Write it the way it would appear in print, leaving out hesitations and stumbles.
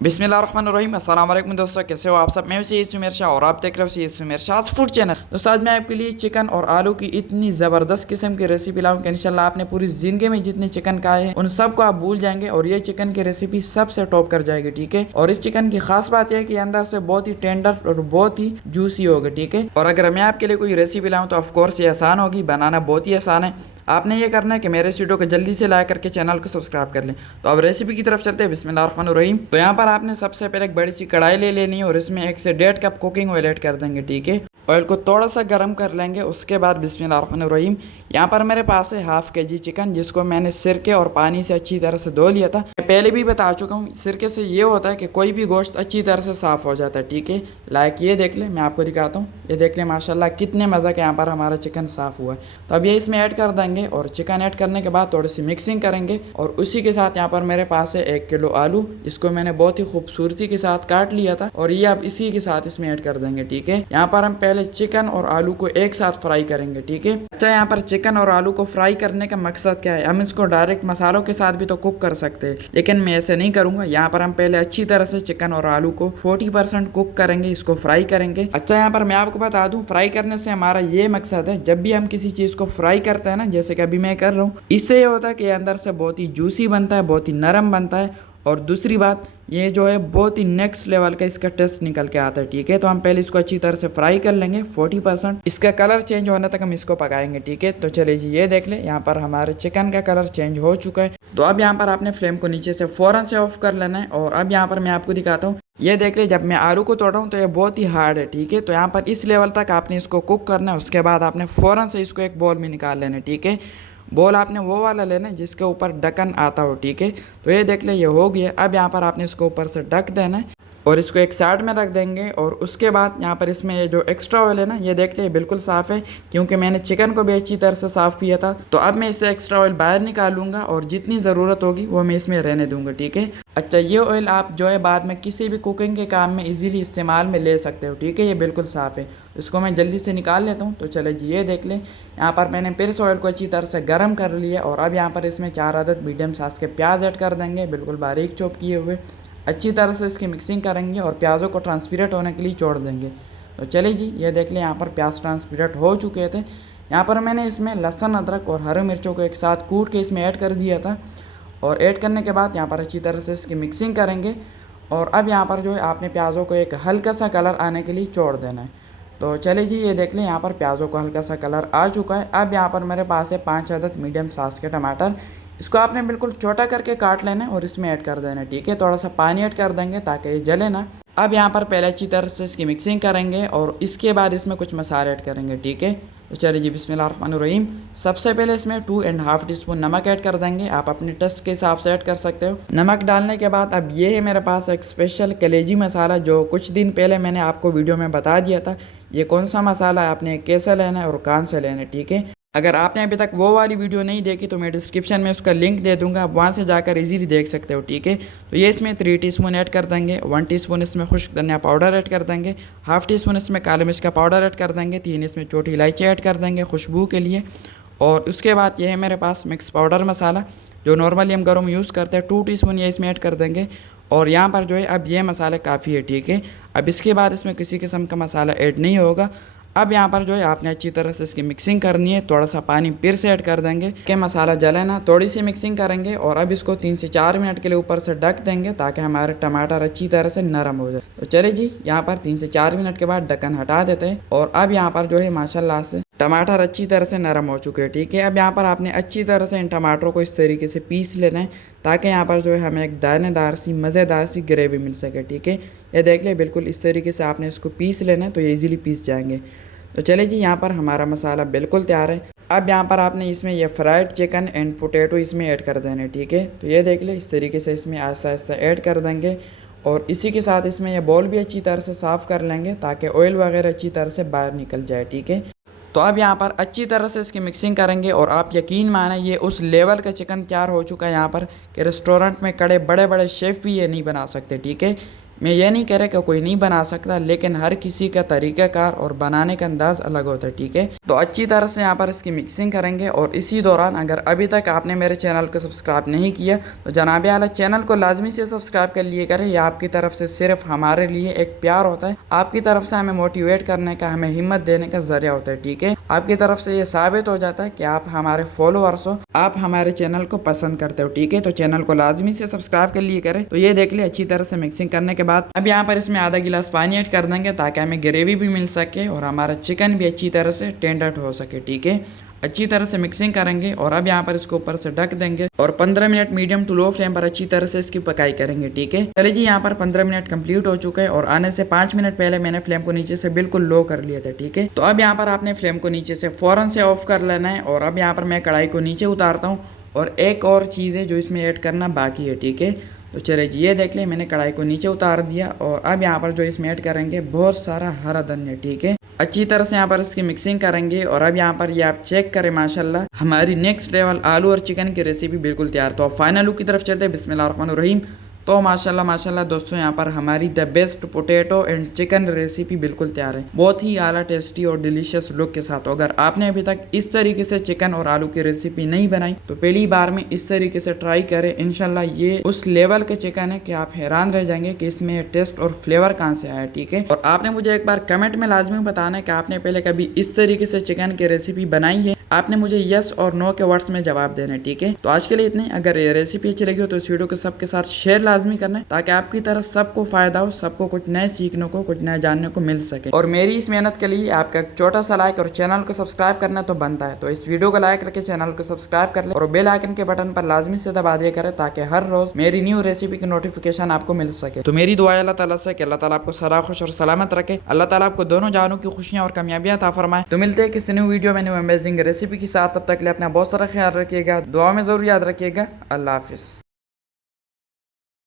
बिस्मिल्लाहिर्रहमानिर्रहीम। अस्सलाम वालेकुम दोस्तों, कैसे हो आप सब। मैं हूं सैयद सुमेर शाह और आप देख रहे हो सैयद सुमेर शाह फूड चैनल। दोस्तों आज मैं आपके लिए चिकन और आलू की इतनी ज़बरदस्त किस्म की रेसिपी लाऊं कि इंशाल्लाह आपने पूरी ज़िंदगी में जितने चिकन खाए हैं उन सबको आप भूल जाएंगे और ये चिकन की रेसिपी सबसे टॉप कर जाएगी। ठीक है, और इस चिकन की खास बात यह है कि अंदर से बहुत ही टेंडर और बहुत ही जूसी होगा। ठीक है, और अगर मैं आपके लिए कोई रेसिपी लाऊं तो ऑफकोर्स ये आसान होगी, बनाना बहुत ही आसान है। आपने ये करना है कि मेरे वीडियो को जल्दी से लाइक करके चैनल को सब्सक्राइब कर लें। तो अब रेसिपी की तरफ चलते हैं। बिस्मिल्लाहिर्रहमानिर्रहीम। तो यहाँ पर आपने सबसे पहले एक बड़ी सी कढ़ाई ले लेनी है और इसमें 1 से 1.5 कप कुकिंग ऑयल ऐड कर देंगे। ठीक है, ऑयल को थोड़ा सा गर्म कर लेंगे। उसके बाद बिस्मिल्लाहिर्रहमानिर्रहीम, यहाँ पर मेरे पास है हाफ केजी चिकन, जिसको मैंने सिरके और पानी से अच्छी तरह से धो लिया था। मैं पहले भी बता चुका हूँ, सिरके से ये होता है कि कोई भी गोश्त अच्छी तरह से साफ़ हो जाता है। ठीक है, लाइक ये देख ले, मैं आपको दिखाता हूँ। ये देख ले माशाल्लाह कितने मज़ा के यहाँ पर हमारा चिकन साफ़ हुआ है। तो अब ये इसमें ऐड कर देंगे और चिकन ऐड करने के बाद थोड़ी सी मिक्सिंग करेंगे। और उसी के साथ यहाँ पर मेरे पास है 1 किलो आलू, जिसको मैंने बहुत ही खूबसूरती के साथ काट लिया था और ये अब इसी के साथ इसमें ऐड कर देंगे। ठीक है, यहाँ पर हम पहले चिकन और आलू को एक साथ फ्राई करेंगे। ठीक है, अच्छा यहाँ पर चिकन और आलू को फ्राई करने का मकसद क्या है, हम इसको डायरेक्ट मसालों के साथ भी तो कुक कर सकते हैं, लेकिन मैं ऐसे नहीं करूंगा। यहाँ पर हम पहले अच्छी तरह से चिकन और आलू को 40% कुक करेंगे, इसको फ्राई करेंगे। अच्छा यहाँ पर मैं आपको बता दूं, फ्राई करने से हमारा ये मकसद है, जब भी हम किसी चीज को फ्राई करते हैं ना, जैसे कि अभी मैं कर रहा हूँ, इससे ये होता है कि अंदर से बहुत ही जूसी बनता है, बहुत ही नरम बनता है। और दूसरी बात ये जो है बहुत ही नेक्स्ट लेवल का इसका टेस्ट निकल के आता है। ठीक है, तो हम पहले इसको अच्छी तरह से फ्राई कर लेंगे 40%। इसका कलर चेंज होने तक हम इसको पकाएंगे। ठीक है, तो चलिए जी, ये देख ले यहाँ पर हमारे चिकन का कलर चेंज हो चुका है। तो अब यहाँ पर आपने फ्लेम को नीचे से फौरन से ऑफ कर लेना है। और अब यहाँ पर मैं आपको दिखाता हूँ, ये देख ले जब मैं आलू को तोड़ रहा हूँ तो ये बहुत ही हार्ड है। ठीक है, तो यहाँ पर इस लेवल तक आपने इसको कुक करना है। उसके बाद आपने फ़ौरन से इसको एक बॉल में निकाल लेना है। ठीक है, बॉल आपने वो वाला लेना है जिसके ऊपर ढक्कन आता हो। ठीक है, तो ये देख ले ये हो गया। अब यहाँ पर आपने इसको ऊपर से ढक देना है और इसको एक साइड में रख देंगे। और उसके बाद यहाँ पर इसमें ये जो एक्स्ट्रा ऑयल है ना, ये देख ले ये बिल्कुल साफ़ है, क्योंकि मैंने चिकन को भी अच्छी तरह से साफ़ किया था। तो अब मैं इससे एक्स्ट्रा ऑयल बाहर निकालूंगा और जितनी ज़रूरत होगी वो मैं इसमें रहने दूंगा। ठीक है, अच्छा ये ऑयल आप जो है बाद में किसी भी कुकिंग के काम में इजीली इस्तेमाल में ले सकते हो। ठीक है, ये बिल्कुल साफ़ है। इसको मैं जल्दी से निकाल लेता हूँ। तो चले जी, ये देख लें यहाँ पर मैंने फिर से ऑयल को अच्छी तरह से गर्म कर लिया। और अब यहाँ पर इसमें 4 अदद मीडियम साइज़ के प्याज ऐड कर देंगे, बिल्कुल बारीक चॉप किए हुए। अच्छी तरह से इसकी मिक्सिंग करेंगे और प्याज़ों को ट्रांसपेरेंट होने के लिए छोड़ देंगे। तो चलिए जी, ये देख लें यहाँ पर प्याज ट्रांसपेरेंट हो चुके थे। यहाँ पर मैंने इसमें लहसुन, अदरक और हरी मिर्चों को एक साथ कूट के इसमें ऐड कर दिया था। और ऐड करने के बाद यहाँ पर अच्छी तरह से इसकी मिक्सिंग करेंगे। और अब यहाँ पर जो है आपने प्याज़ों को एक हल्का सा कलर आने के लिए छोड़ देना है। तो चलिए जी, ये देख लें यहाँ पर प्याज़ों को हल्का सा कलर आ चुका है। अब यहाँ पर मेरे पास है 5 अदद मीडियम साइज़ के टमाटर, इसको आपने बिल्कुल छोटा करके काट लेना है और इसमें ऐड कर देना है। ठीक है, थोड़ा सा पानी ऐड कर देंगे ताकि ये जले ना। अब यहाँ पर पहले अच्छी तरह से इसकी मिक्सिंग करेंगे और इसके बाद इसमें कुछ मसाले ऐड करेंगे। ठीक है, तो चलिए जी, बिस्मिल्लाहिर्रहमानिर्रहीम। सबसे पहले इसमें 2.5 टीस्पून नमक ऐड कर देंगे, आप अपने टेस्ट के हिसाब से ऐड कर सकते हो। नमक डालने के बाद अब ये है मेरे पास एक स्पेशल कलेजी मसाला, जो कुछ दिन पहले मैंने आपको वीडियो में बता दिया था। ये कौन सा मसाला है, आपने कैसे लेना है और कहाँ से लेना है। ठीक है, अगर आपने अभी तक वो वाली वीडियो नहीं देखी तो मैं डिस्क्रिप्शन में उसका लिंक दे दूंगा, आप वहाँ से जाकर इजीली देख सकते हो। ठीक है, तो ये इसमें 3 टीस्पून ऐड कर देंगे, 1 टीस्पून इसमें खुश्क धनिया पाउडर ऐड कर देंगे, हाफ टीस्पून इसमें काली मिर्च का पाउडर ऐड कर देंगे, 3 इसमें छोटी इलायची ऐड कर देंगे खुशबू के लिए। और उसके बाद ये है मेरे पास मिक्स पाउडर मसाला, जो नॉर्मली हम घरों में यूज़ करते हैं, 2 टीस्पून ये इसमें ऐड कर देंगे। और यहाँ पर जो है अब ये मसाले काफ़ी है। ठीक है, अब इसके बाद इसमें किसी किस्म का मसाला ऐड नहीं होगा। अब यहाँ पर जो है आपने अच्छी तरह से इसकी मिक्सिंग करनी है, थोड़ा सा पानी फिर से ऐड कर देंगे कि मसाला जले ना, थोड़ी सी मिक्सिंग करेंगे। और अब इसको 3 से 4 मिनट के लिए ऊपर से ढक देंगे ताकि हमारे टमाटर अच्छी तरह से नरम हो जाए। तो चलिए जी, यहाँ पर 3 से 4 मिनट के बाद ढक्कन हटा देते हैं। और अब यहाँ पर जो है माशाल्लाह से टमाटर अच्छी तरह से नरम हो चुके हैं। ठीक है, अब यहाँ पर आपने अच्छी तरह से इन टमाटरों को इस तरीके से पीस लेना है ताकि यहाँ पर जो है हमें एक दानेदार सी मज़ेदार सी ग्रेवी मिल सके। ठीक है, ये देख ले बिल्कुल इस तरीके से आपने इसको पीस लेना है, तो ये ईजिली पीस जाएंगे। तो चलिए जी, यहाँ पर हमारा मसाला बिल्कुल तैयार है। अब यहाँ पर आपने इसमें ये फ्राइड चिकन एंड पोटैटो इसमें ऐड कर देने। ठीक है, तो ये देख ले इस तरीके से इसमें आहिस्ता आहिस्ता ऐड कर देंगे। और इसी के साथ इसमें ये बॉल भी अच्छी तरह से साफ़ कर लेंगे ताकि ऑयल वगैरह अच्छी तरह से बाहर निकल जाए। ठीक है, तो अब यहाँ पर अच्छी तरह से इसकी मिक्सिंग करेंगे। और आप यकीन माने ये उस लेवल का चिकन तैयार हो चुका है यहाँ पर कि रेस्टोरेंट में खड़े बड़े बड़े शेफ़ भी ये नहीं बना सकते। ठीक है, मैं ये नहीं कह रहा कि कोई नहीं बना सकता, लेकिन हर किसी का तरीक़ाकार और बनाने का अंदाज़ अलग होता है, ठीक है। तो अच्छी तरह से यहाँ पर इसकी मिक्सिंग करेंगे। और इसी दौरान अगर अभी तक आपने मेरे चैनल को सब्सक्राइब नहीं किया तो जनाब आला चैनल को लाजमी से सब्सक्राइब कर लिए करें। यह आपकी तरफ से सिर्फ हमारे लिए एक प्यार होता है, आपकी तरफ से हमें मोटिवेट करने का, हमें हिम्मत देने का जरिया होता है, ठीक है। आपकी तरफ से ये साबित हो जाता है कि आप हमारे फॉलोअर्स हो, आप हमारे चैनल को पसंद करते हो, ठीक है। तो चैनल को लाजमी से सब्सक्राइब कर लिए करें। तो ये देख ले अच्छी तरह से मिक्सिंग करने के बाद अब यहाँ पर इसमें आधा गिलास पानी ऐड कर देंगे ताकि हमें ग्रेवी भी मिल सके और हमारा चिकन भी अच्छी तरह से टेंडर हो सके, ठीक है। अच्छी तरह से मिक्सिंग करेंगे और अब यहाँ पर इसको ऊपर से ढक देंगे और 15 minute medium to low flame पर अच्छी तरह से इसकी पकाई करेंगे, ठीक है। चलिए जी, यहाँ पर 15 मिनट कंप्लीट हो चुके हैं और आने से 5 मिनट पहले मैंने फ्लेम को नीचे से बिल्कुल लो कर लिया था, ठीक है। तो अब यहाँ पर आपने फ्लेम को नीचे से फौरन से ऑफ कर लेना है। और अब यहाँ पर मैं कढ़ाई को नीचे उतारता हूँ और एक और चीज़ है जो इसमें ऐड करना बाकी है, ठीक है। तो चले जी, ये देख ले मैंने कढ़ाई को नीचे उतार दिया और अब यहाँ पर जो इसमें ऐड करेंगे बहुत सारा हरा धनिया, ठीक है। अच्छी तरह से यहाँ पर इसकी मिक्सिंग करेंगे और अब यहाँ पर ये आप चेक करें, माशाल्लाह हमारी नेक्स्ट लेवल आलू और चिकन की रेसिपी बिल्कुल तैयार। तो अब फाइनल लुक की तरफ चलते हैं। बिस्मिल्लाहिर्रहमानिर्रहीम। तो माशाल्लाह माशाल्लाह दोस्तों, यहाँ पर हमारी the best potato and chicken recipe बिल्कुल तैयार है, बहुत ही आला टेस्टी और डिलीशियस लुक के साथ। अगर आपने अभी तक इस तरीके से चिकन और आलू की रेसिपी नहीं बनाई तो पहली बार में इस तरीके से ट्राई करें। इंशाल्लाह ये उस लेवल के चिकन है कि आप हैरान रह जाएंगे कि इसमें टेस्ट और फ्लेवर कहाँ से आया, ठीक है। और आपने मुझे एक बार कमेंट में लाजमी बताना है कि आपने पहले कभी इस तरीके से चिकन की रेसिपी बनाई है। आपने मुझे यस और नो के वर्ड्स में जवाब देना है, ठीक है। तो आज के लिए इतने। अगर ये रेसिपी अच्छी लगी हो तो इस वीडियो को सबके साथ शेयर लाजमी करना है ताकि आपकी तरह सबको फायदा हो, सबको कुछ नए सीखने को, कुछ नए जानने को मिल सके। और मेरी इस मेहनत के लिए आपका छोटा सा लाइक और चैनल को सब्सक्राइब करना तो बनता है। तो इस वीडियो को लाइक करके चैनल को सब्सक्राइब कर ले और बेल आइकन के बटन पर लाजमी से दबा दिया करें ताकि हर रोज मेरी न्यू रेसिपी की नोटिफिकेशन आपको मिल सके। तो मेरी दुआ है अल्लाह ताला से कि अल्लाह ताला आपको सदा खुश और सलामत रखे, अल्लाह ताला आपको दोनों जानों की खुशियां और कामयाबियां अता फरमाए। तो मिलते हैं किसी न्यू वीडियो में न्यू अमेजिंग रेसिपी के साथ। तब तक के लिए अपना बहुत सारा ख्याल रखिएगा, दुआ में जरूर याद रखिएगा। अल्लाह हाफिज।